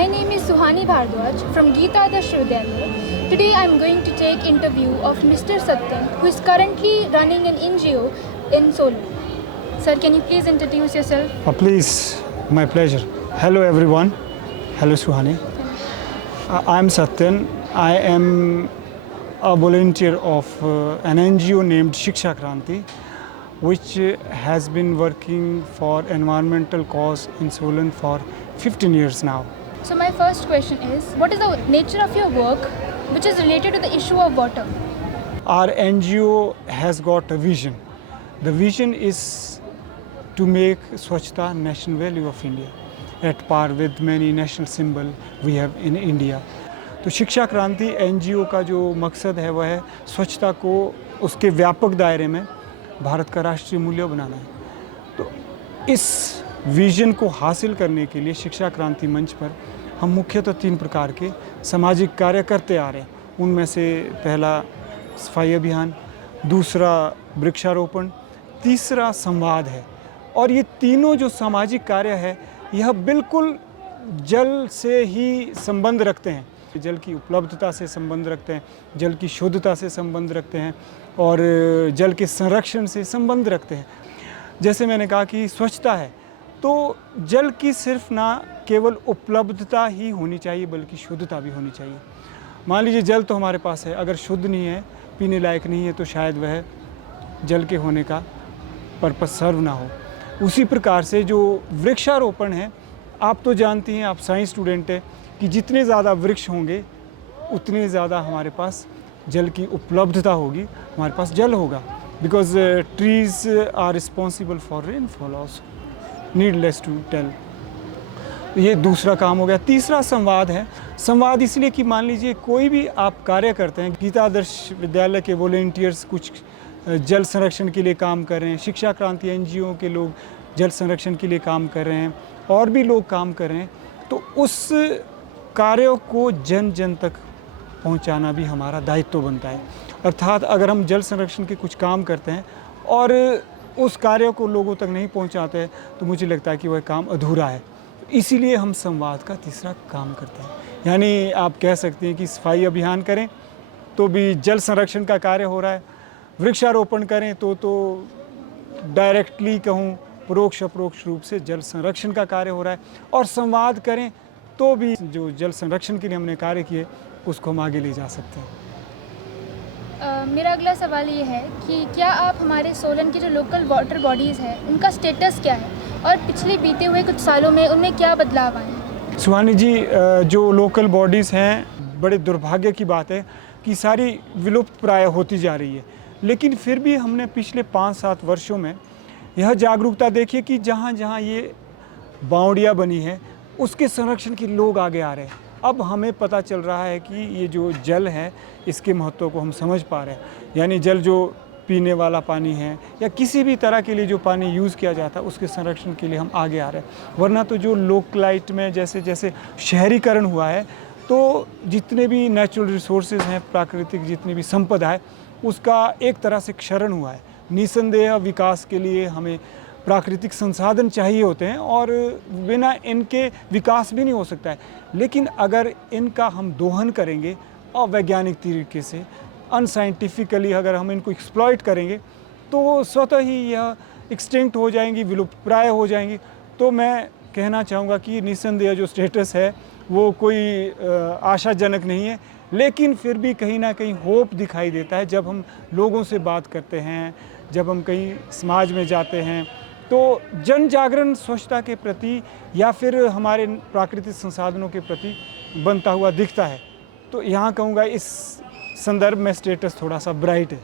My name is Suhani Bhardwaj from Geeta Adarsh Vidyalaya. Today I am going to take interview of Mr. Satyan, who is currently running an NGO in Solon. Sir, can you please introduce yourself? Please, my pleasure. Hello everyone. Hello Suhani. I am Satyan. I am a volunteer of an NGO named Shiksha Kranti, which has been working for environmental cause in Solon for 15 years now. So my first question is, what is the nature of your work which is related to the issue of water? Our NGO has got a vision. The vision is to make Swachhta national value of India, at par with many national symbol we have in India. तो शिक्षा क्रांति NGO का जो मकसद है वह है स्वच्छता को उसके व्यापक दायरे में भारत का राष्ट्रीय मूल्य बनाना है। तो इस विजन को हासिल करने के लिए शिक्षा क्रांति मंच पर हम मुख्यतः 3 प्रकार के सामाजिक कार्य करते आ रहे हैं। उनमें से पहला सफाई अभियान, दूसरा वृक्षारोपण, तीसरा संवाद है। और ये तीनों जो सामाजिक कार्य है यह बिल्कुल जल से ही संबंध रखते हैं, जल की उपलब्धता से संबंध रखते हैं, जल की शुद्धता से संबंध रखते हैं और जल के संरक्षण से संबंध रखते हैं। जैसे मैंने कहा कि स्वच्छता है तो जल की सिर्फ ना केवल उपलब्धता ही होनी चाहिए बल्कि शुद्धता भी होनी चाहिए। मान लीजिए जल तो हमारे पास है, अगर शुद्ध नहीं है, पीने लायक नहीं है, तो शायद वह जल के होने का पर्पस सर्व ना हो। उसी प्रकार से जो वृक्षारोपण है, आप तो जानती हैं, आप साइंस स्टूडेंट हैं, कि जितने ज़्यादा वृक्ष होंगे उतने ज़्यादा हमारे पास जल की उपलब्धता होगी, हमारे पास जल होगा। Because trees are responsible for rainfall also, needless to tell. ये दूसरा काम हो गया। तीसरा संवाद है। संवाद इसलिए कि मान लीजिए कोई भी आप कार्य करते हैं, गीता आदर्श विद्यालय के वॉलेंटियर्स कुछ जल संरक्षण के लिए काम कर रहे हैं, शिक्षा क्रांति एनजीओ के लोग जल संरक्षण के लिए काम कर रहे हैं, और भी लोग काम कर रहे हैं, तो उस कार्यों को जन जन तक पहुंचाना भी हमारा दायित्व बनता है। अर्थात अगर हम जल संरक्षण के कुछ काम करते हैं और उस कार्य को लोगों तक नहीं पहुंचाते हैं तो मुझे लगता है कि वह काम अधूरा है। इसीलिए हम संवाद का तीसरा काम करते हैं। यानी आप कह सकते हैं कि सफाई अभियान करें तो भी जल संरक्षण का कार्य हो रहा है, वृक्षारोपण करें तो डायरेक्टली कहूँ परोक्ष अपरोक्ष रूप से जल संरक्षण का कार्य हो रहा है, और संवाद करें तो भी जो जल संरक्षण के लिए हमने कार्य किए उसको हम आगे ले जा सकते हैं। मेरा अगला सवाल ये है कि क्या आप हमारे सोलन की जो लोकल वाटर बॉडीज़ हैं उनका स्टेटस क्या है और पिछले बीते हुए कुछ सालों में उनमें क्या बदलाव आए हैं? सुहानी जी, जो लोकल बॉडीज़ हैं, बड़े दुर्भाग्य की बात है कि सारी विलुप्त प्राय होती जा रही है, लेकिन फिर भी हमने पिछले 5-7 वर्षों में यह जागरूकता देखी कि जहाँ जहाँ ये बावड़ियाँ बनी है उसके संरक्षण के लोग आगे आ रहे हैं। अब हमें पता चल रहा है कि ये जो जल है इसके महत्व को हम समझ पा रहे हैं। यानी जल जो पीने वाला पानी है या किसी भी तरह के लिए जो पानी यूज़ किया जाता है उसके संरक्षण के लिए हम आगे आ रहे हैं। वरना तो जो लोकलाइट में जैसे जैसे शहरीकरण हुआ है तो जितने भी नेचुरल रिसोर्सेज हैं, प्राकृतिक जितनी भी संपदा है, उसका एक तरह से क्षरण हुआ है। निसंदेह विकास के लिए हमें प्राकृतिक संसाधन चाहिए होते हैं और बिना इनके विकास भी नहीं हो सकता है। लेकिन अगर इनका हम दोहन करेंगे अवैज्ञानिक तरीके से, अनसाइंटिफिकली अगर हम इनको एक्सप्लॉइट करेंगे तो स्वतः ही यह एक्सटिंक्ट हो जाएंगी, विलुप्त प्राय हो जाएंगी। तो मैं कहना चाहूँगा कि निसंदेह जो स्टेटस है वो कोई आशाजनक नहीं है, लेकिन फिर भी कहीं ना कहीं होप दिखाई देता है। जब हम लोगों से बात करते हैं, जब हम कहीं समाज में जाते हैं, तो जन जागरण स्वच्छता के प्रति या फिर हमारे प्राकृतिक संसाधनों के प्रति बनता हुआ दिखता है। तो यहाँ कहूँगा इस संदर्भ में स्टेटस थोड़ा सा ब्राइट है।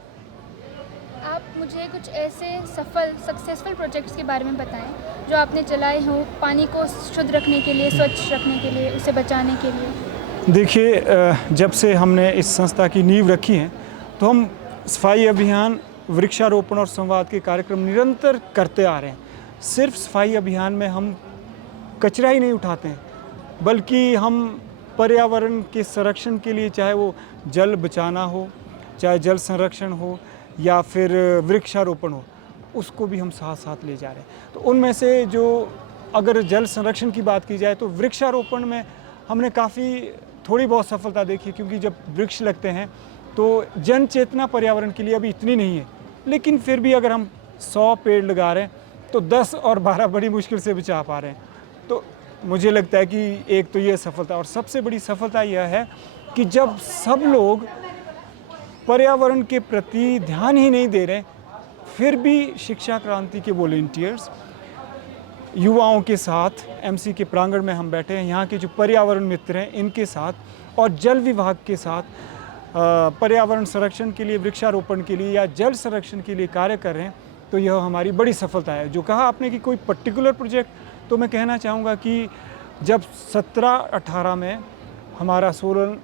आप मुझे कुछ ऐसे सक्सेसफुल प्रोजेक्ट्स के बारे में बताएं जो आपने चलाए हों पानी को शुद्ध रखने के लिए, स्वच्छ रखने के लिए, उसे बचाने के लिए। देखिए, जब से हमने इस संस्था की नींव रखी है तो हम सफाई अभियान, वृक्षारोपण और संवाद के कार्यक्रम निरंतर करते आ रहे हैं। सिर्फ सफाई अभियान में हम कचरा ही नहीं उठाते हैं, बल्कि हम पर्यावरण के संरक्षण के लिए, चाहे वो जल बचाना हो, चाहे जल संरक्षण हो या फिर वृक्षारोपण हो, उसको भी हम साथ साथ ले जा रहे हैं। तो उनमें से जो अगर जल संरक्षण की बात की जाए तो वृक्षारोपण में हमने काफ़ी थोड़ी बहुत सफलता देखी, क्योंकि जब वृक्ष लगते हैं तो जन चेतना पर्यावरण के लिए अभी इतनी नहीं है, लेकिन फिर भी अगर हम 100 पेड़ लगा रहे हैं तो 10 और 12 बड़ी मुश्किल से बचा पा रहे हैं। तो मुझे लगता है कि एक तो ये सफलता, और सबसे बड़ी सफलता यह है कि जब सब लोग पर्यावरण के प्रति ध्यान ही नहीं दे रहे, फिर भी शिक्षा क्रांति के वॉलंटियर्स युवाओं के साथ एमसी के प्रांगण में हम बैठे हैं, यहाँ के जो पर्यावरण मित्र हैं इनके साथ और जल विभाग के साथ पर्यावरण संरक्षण के लिए, वृक्षारोपण के लिए या जल संरक्षण के लिए कार्य कर रहे हैं। तो यह हमारी बड़ी सफलता है। जो कहा आपने कि कोई पर्टिकुलर प्रोजेक्ट, तो मैं कहना चाहूँगा कि जब 17-18 में हमारा सोलन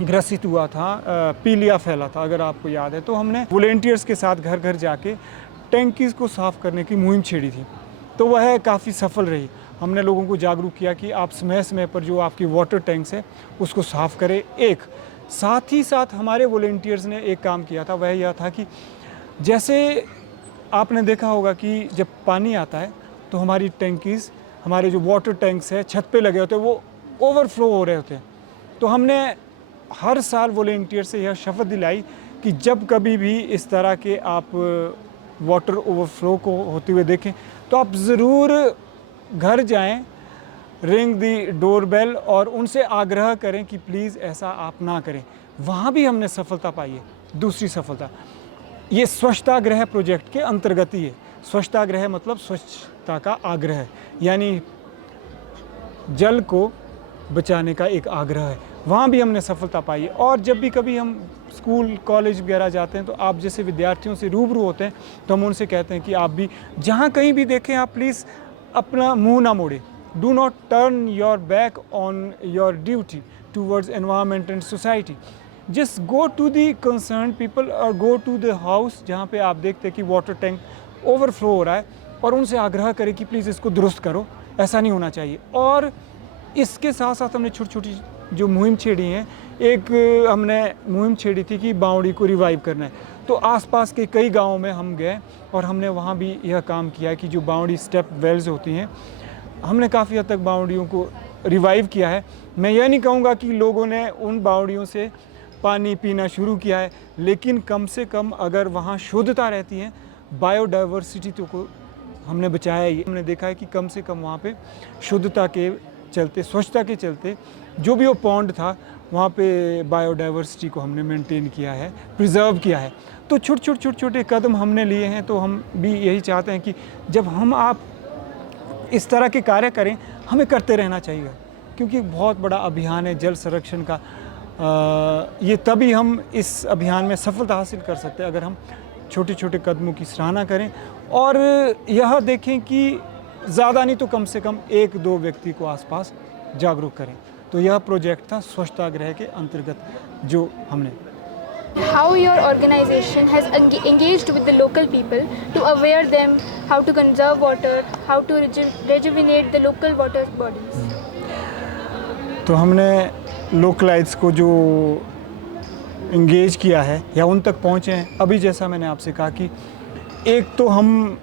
ग्रसित हुआ था, पीलिया फैला था अगर आपको याद है, तो हमने वॉलंटियर्स के साथ घर घर जाके टैंकीज़ को साफ़ करने की मुहिम छेड़ी थी। तो वह काफ़ी सफल रही। हमने लोगों को जागरूक किया कि आप समय समय पर जो आपकी वाटर टैंक्स है उसको साफ़ करें। एक साथ ही साथ हमारे वॉलंटियर्स ने एक काम किया था, वह यह था कि जैसे आपने देखा होगा कि जब पानी आता है तो हमारी टैंकीज़, हमारे जो वाटर टैंक्स है छत पे लगे होते हैं, वो ओवरफ्लो हो रहे होते हैं। तो हमने हर साल वॉलंटियर से यह शपथ दिलाई कि जब कभी भी इस तरह के आप वाटर ओवरफ्लो को होते हुए देखें तो आप ज़रूर घर जाएं, रिंग दी डोरबेल और उनसे आग्रह करें कि प्लीज़ ऐसा आप ना करें। वहाँ भी हमने सफलता पाई है। दूसरी सफलता ये स्वच्छता गृह प्रोजेक्ट के अंतर्गत ही है। स्वच्छता गृह मतलब स्वच्छता का आग्रह, यानी जल को बचाने का एक आग्रह है। वहाँ भी हमने सफलता पाई है। और जब भी कभी हम स्कूल कॉलेज वगैरह जाते हैं तो आप जैसे विद्यार्थियों से रूबरू होते हैं तो हम उनसे कहते हैं कि आप भी जहाँ कहीं भी देखें आप प्लीज़ अपना मुंह ना मोड़े। Do not turn your back on your duty towards environment and society. Just go to the concern people और गो टू द हाउस जहाँ पे आप देखते हैं कि वाटर टैंक ओवरफ्लो हो रहा है, और उनसे आग्रह करें कि प्लीज़ इसको दुरुस्त करो, ऐसा नहीं होना चाहिए। और इसके साथ साथ हमने छोटी छोटी जो मुहिम छेड़ी हैं, एक हमने मुहिम छेड़ी थी कि बावड़ी को रिवाइव करना है। तो आसपास के कई गांवों में हम गए और हमने वहाँ भी यह काम किया कि जो बावड़ी स्टेप वेल्स होती हैं, हमने काफ़ी हद तक बावड़ियों को रिवाइव किया है। मैं यह नहीं कहूँगा कि लोगों ने उन बावड़ियों से पानी पीना शुरू किया है, लेकिन कम से कम अगर वहाँ शुद्धता रहती है, बायोडाइवर्सिटी तो को हमने बचाया है। हमने देखा है कि कम से कम वहाँ पे शुद्धता के चलते, स्वच्छता के चलते जो भी वो पॉन्ड था वहाँ पे बायोडाइवर्सिटी को हमने मेंटेन किया है, प्रिजर्व किया है। तो छोटे कदम हमने लिए हैं। तो हम भी यही चाहते हैं कि जब हम आप इस तरह के कार्य करें, हमें करते रहना चाहिए, क्योंकि बहुत बड़ा अभियान है जल संरक्षण का। ये तभी हम इस अभियान में सफलता हासिल कर सकते हैं अगर हम छोटे छोटे कदमों की सराहना करें और यह देखें कि ज़्यादा नहीं तो कम से कम 1-2 व्यक्ति को आसपास जागरूक करें। तो यह प्रोजेक्ट था स्वच्छता गृह के अंतर्गत जो हमने। How your organization has engaged with the local people to aware them how to conserve water, how to rejuvenate the local water bodies? तो हमने लोकलाइट्स को जो इंगेज किया है या उन तक पहुँचे हैं, अभी जैसा मैंने आपसे कहा कि एक तो हम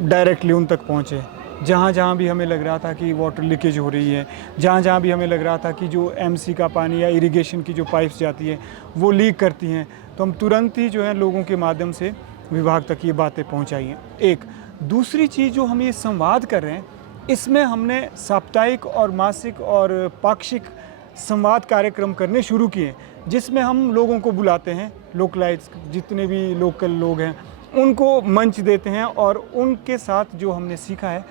डायरेक्टली उन तक पहुँचे, जहाँ जहाँ भी हमें लग रहा था कि वाटर लीकेज हो रही है, जहाँ जहाँ भी हमें लग रहा था कि जो एमसी का पानी या इरिगेशन की जो पाइप्स जाती है वो लीक करती हैं, तो हम तुरंत ही जो है लोगों के माध्यम से विभाग तक ये बातें पहुँचाई हैं। एक दूसरी चीज़ जो हम ये संवाद कर रहे हैं, इसमें हमने साप्ताहिक और मासिक और पाक्षिक संवाद कार्यक्रम करने शुरू किए, जिसमें हम लोगों को बुलाते हैं, लोकलाइट्स जितने भी लोकल लोग हैं उनको मंच देते हैं और उनके साथ जो हमने सीखा है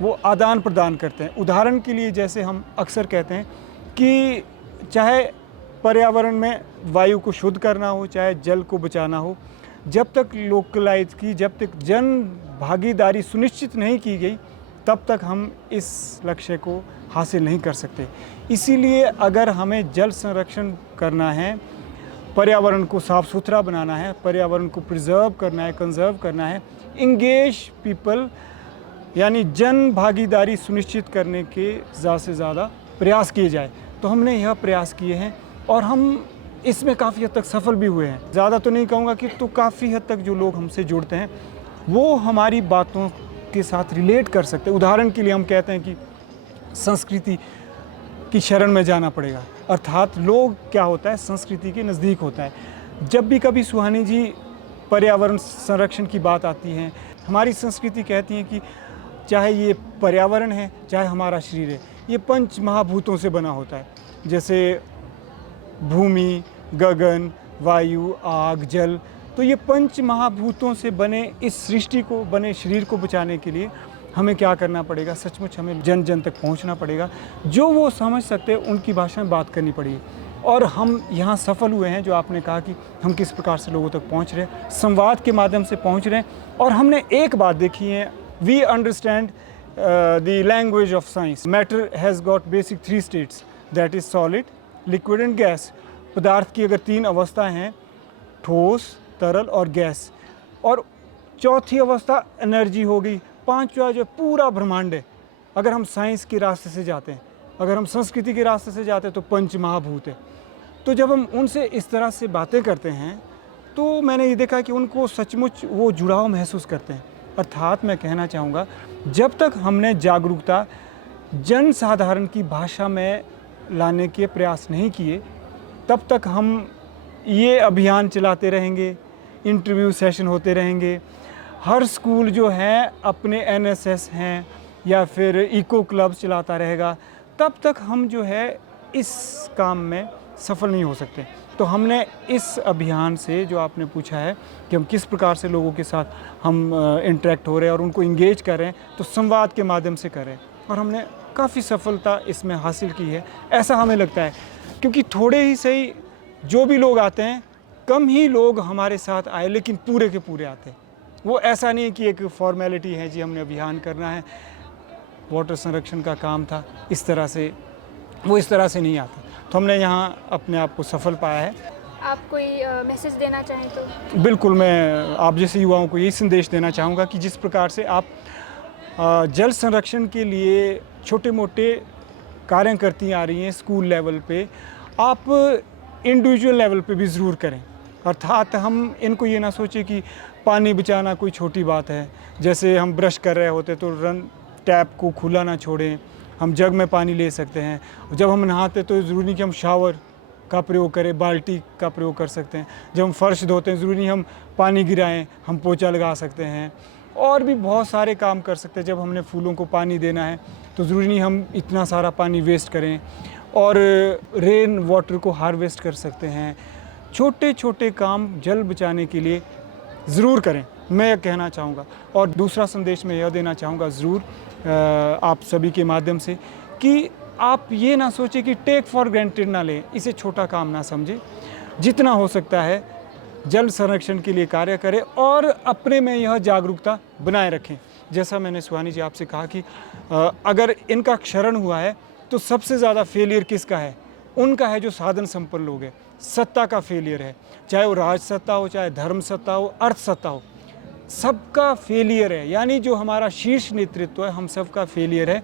वो आदान प्रदान करते हैं। उदाहरण के लिए जैसे हम अक्सर कहते हैं कि चाहे पर्यावरण में वायु को शुद्ध करना हो, चाहे जल को बचाना हो, जब तक लोकलाइट्स की, जब तक जन भागीदारी सुनिश्चित नहीं की गई, तब तक हम इस लक्ष्य को हासिल नहीं कर सकते। इसीलिए अगर हमें जल संरक्षण करना है, पर्यावरण को साफ़ सुथरा बनाना है, पर्यावरण को प्रिजर्व करना है, कंजर्व करना है, इंगेज पीपल यानी जन भागीदारी सुनिश्चित करने के ज़्यादा से ज़्यादा प्रयास किए जाए। तो हमने यह प्रयास किए हैं और हम इसमें काफ़ी हद तक सफल भी हुए हैं। ज़्यादा तो नहीं कहूँगा कि, तो काफ़ी हद तक जो लोग हमसे जुड़ते हैं वो हमारी बातों के साथ रिलेट कर सकते हैं। उदाहरण के लिए हम कहते हैं कि संस्कृति की शरण में जाना पड़ेगा। अर्थात लोग क्या होता है, संस्कृति के नज़दीक होता है। जब भी कभी सुहानी जी पर्यावरण संरक्षण की बात आती है, हमारी संस्कृति कहती है कि चाहे ये पर्यावरण है, चाहे हमारा शरीर है, ये पंच महाभूतों से बना होता है। जैसे भूमि, गगन, वायु, आग, जल। तो ये पंच महाभूतों से बने इस सृष्टि को, बने शरीर को बचाने के लिए हमें क्या करना पड़ेगा, सचमुच हमें जन जन तक पहुंचना पड़ेगा। जो वो समझ सकते हैं उनकी भाषा में बात करनी पड़ेगी। और हम यहाँ सफल हुए हैं, जो आपने कहा कि हम किस प्रकार से लोगों तक पहुँच रहे हैं, संवाद के माध्यम से पहुँच रहे हैं। और हमने एक बात देखी है, we understand the language of science. Matter has got basic 3 states, that is solid, liquid and gas. पदार्थ की अगर 3 अवस्था हैं, ठोस, तरल और गैस, और चौथी अवस्था एनर्जी होगी। पांचवा जो पूरा ब्रह्मांड है। अगर हम साइंस के रास्ते से जाते हैं, अगर हम संस्कृति के रास्ते से जाते हैं, तो पंच महाभूत है। तो जब हम उनसे इस तरह से बातें करते हैं, तो मैंने ये देखा कि उनको सचमुच वो जुड़ाव महसूस करते हैं। अर्थात मैं कहना चाहूँगा, जब तक हमने जागरूकता जन साधारण की भाषा में लाने के प्रयास नहीं किए, तब तक हम ये अभियान चलाते रहेंगे, इंटरव्यू सेशन होते रहेंगे। हर स्कूल जो है अपने एनएसएस हैं या फिर इको क्लब्स चलाता रहेगा, तब तक हम जो है इस काम में सफल नहीं हो सकते। तो हमने इस अभियान से, जो आपने पूछा है कि हम किस प्रकार से लोगों के साथ हम इंटरेक्ट हो रहे हैं और उनको इंगेज कर रहे हैं, तो संवाद के माध्यम से कर रहे हैं। और हमने काफ़ी सफलता इसमें हासिल की है, ऐसा हमें लगता है। क्योंकि थोड़े ही सही जो भी लोग आते हैं, कम ही लोग हमारे साथ आए, लेकिन पूरे के पूरे आते हैं। वो ऐसा नहीं कि एक फॉर्मेलिटी है जी हमने अभियान करना है, वाटर संरक्षण का काम था, इस तरह से वो इस तरह से नहीं आता। तो हमने यहाँ अपने आप को सफल पाया है। आप कोई मैसेज देना चाहें तो? बिल्कुल, मैं आप जैसे युवाओं को यही संदेश देना चाहूँगा कि जिस प्रकार से आप जल संरक्षण के लिए छोटे मोटे कार्य करती आ रही हैं स्कूल लेवल पे, आप इंडिविजुअल लेवल पे भी ज़रूर करें। अर्थात हम इनको ये ना सोचें कि पानी बचाना कोई छोटी बात है। जैसे हम ब्रश कर रहे होते तो टैप को खुला ना छोड़ें, हम जग में पानी ले सकते हैं। जब हम नहाते तो ज़रूरी नहीं कि हम शावर का प्रयोग करें, बाल्टी का प्रयोग कर सकते हैं। जब हम फर्श धोते हैं, ज़रूरी नहीं हम पानी गिराएं, हम पोछा लगा सकते हैं। और भी बहुत सारे काम कर सकते हैं। जब हमने फूलों को पानी देना है, तो ज़रूरी नहीं हम इतना सारा पानी वेस्ट करें। और रेन वाटर को हार्वेस्ट कर सकते हैं। छोटे छोटे काम जल बचाने के लिए ज़रूर करें, मैं यह कहना चाहूँगा। और दूसरा संदेश मैं यह देना चाहूँगा ज़रूर आप सभी के माध्यम से, कि आप ये ना सोचें कि टेक फॉर ग्रांटेड ना लें, इसे छोटा काम ना समझें। जितना हो सकता है जल संरक्षण के लिए कार्य करें और अपने में यह जागरूकता बनाए रखें। जैसा मैंने सुहानी जी आपसे कहा कि अगर इनका क्षरण हुआ है, तो सबसे ज़्यादा फेलियर किसका है? उनका है जो साधन संपन्न लोग हैं। सत्ता का फेलियर है, चाहे वो राज सत्ता हो, चाहे धर्म सत्ता हो, अर्थ सत्ता हो, सबका फेलियर है। यानी जो हमारा शीर्ष नेतृत्व है, हम सबका फेलियर है।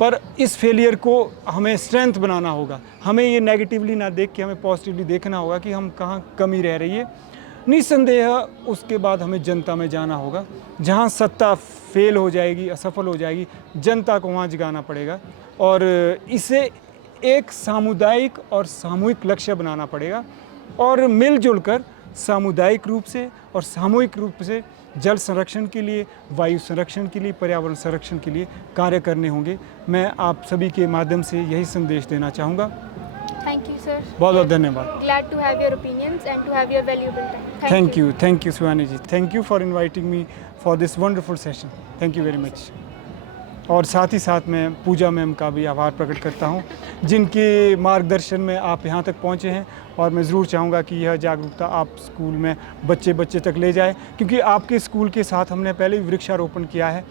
पर इस फेलियर को हमें स्ट्रेंथ बनाना होगा। हमें ये नेगेटिवली ना देख के हमें पॉजिटिवली देखना होगा कि हम कहाँ कमी रह रही है। निस्संदेह उसके बाद हमें जनता में जाना होगा। जहाँ सत्ता फेल हो जाएगी, असफल हो जाएगी, जनता को वहाँ जगाना पड़ेगा। और इसे एक सामुदायिक और सामूहिक लक्ष्य बनाना पड़ेगा। और मिलजुल कर सामुदायिक रूप से और सामूहिक रूप से जल संरक्षण के लिए, वायु संरक्षण के लिए, पर्यावरण संरक्षण के लिए कार्य करने होंगे। मैं आप सभी के माध्यम से यही संदेश देना चाहूँगा। Thank you sir. बहुत बहुत धन्यवाद। Glad to have your opinions and to have your valuable time. Thank you Suhani ji. Thank you for inviting me for this wonderful session. Thank you very much. और साथ ही साथ मैं पूजा ma'am का भी आभार प्रकट करता हूँ, जिनके मार्गदर्शन में आप यहाँ तक पहुँचे हैं। और मैं ज़रूर चाहूँगा कि यह जागरूकता आप स्कूल में बच्चे तक ले जाए, क्योंकि आपके स्कूल के साथ हमने पहले भी वृक्षारोपण किया है।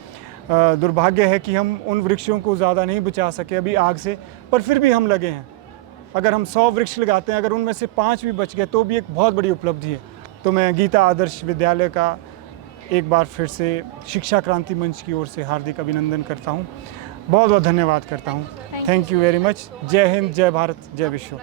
दुर्भाग्य है कि हम उन वृक्षों को ज़्यादा नहीं बचा सके अभी आग से, पर फिर भी हम लगे हैं। अगर हम 100 वृक्ष लगाते हैं, अगर उनमें से 5 भी बच गए, तो भी एक बहुत बड़ी उपलब्धि है। तो मैं गीता आदर्श विद्यालय का एक बार फिर से शिक्षा क्रांति मंच की ओर से हार्दिक अभिनंदन करता हूँ। बहुत बहुत धन्यवाद करता हूँ। Thank you very much. जय हिंद, जय भारत, जय विश्व।